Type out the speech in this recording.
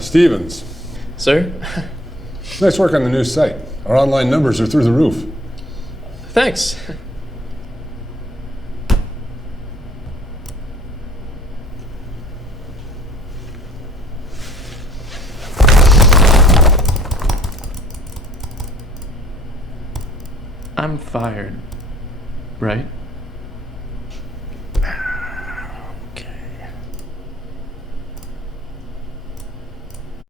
Stevens. Sir? Nice work on the new site. Our online numbers are through the roof. Thanks. I'm fired, right?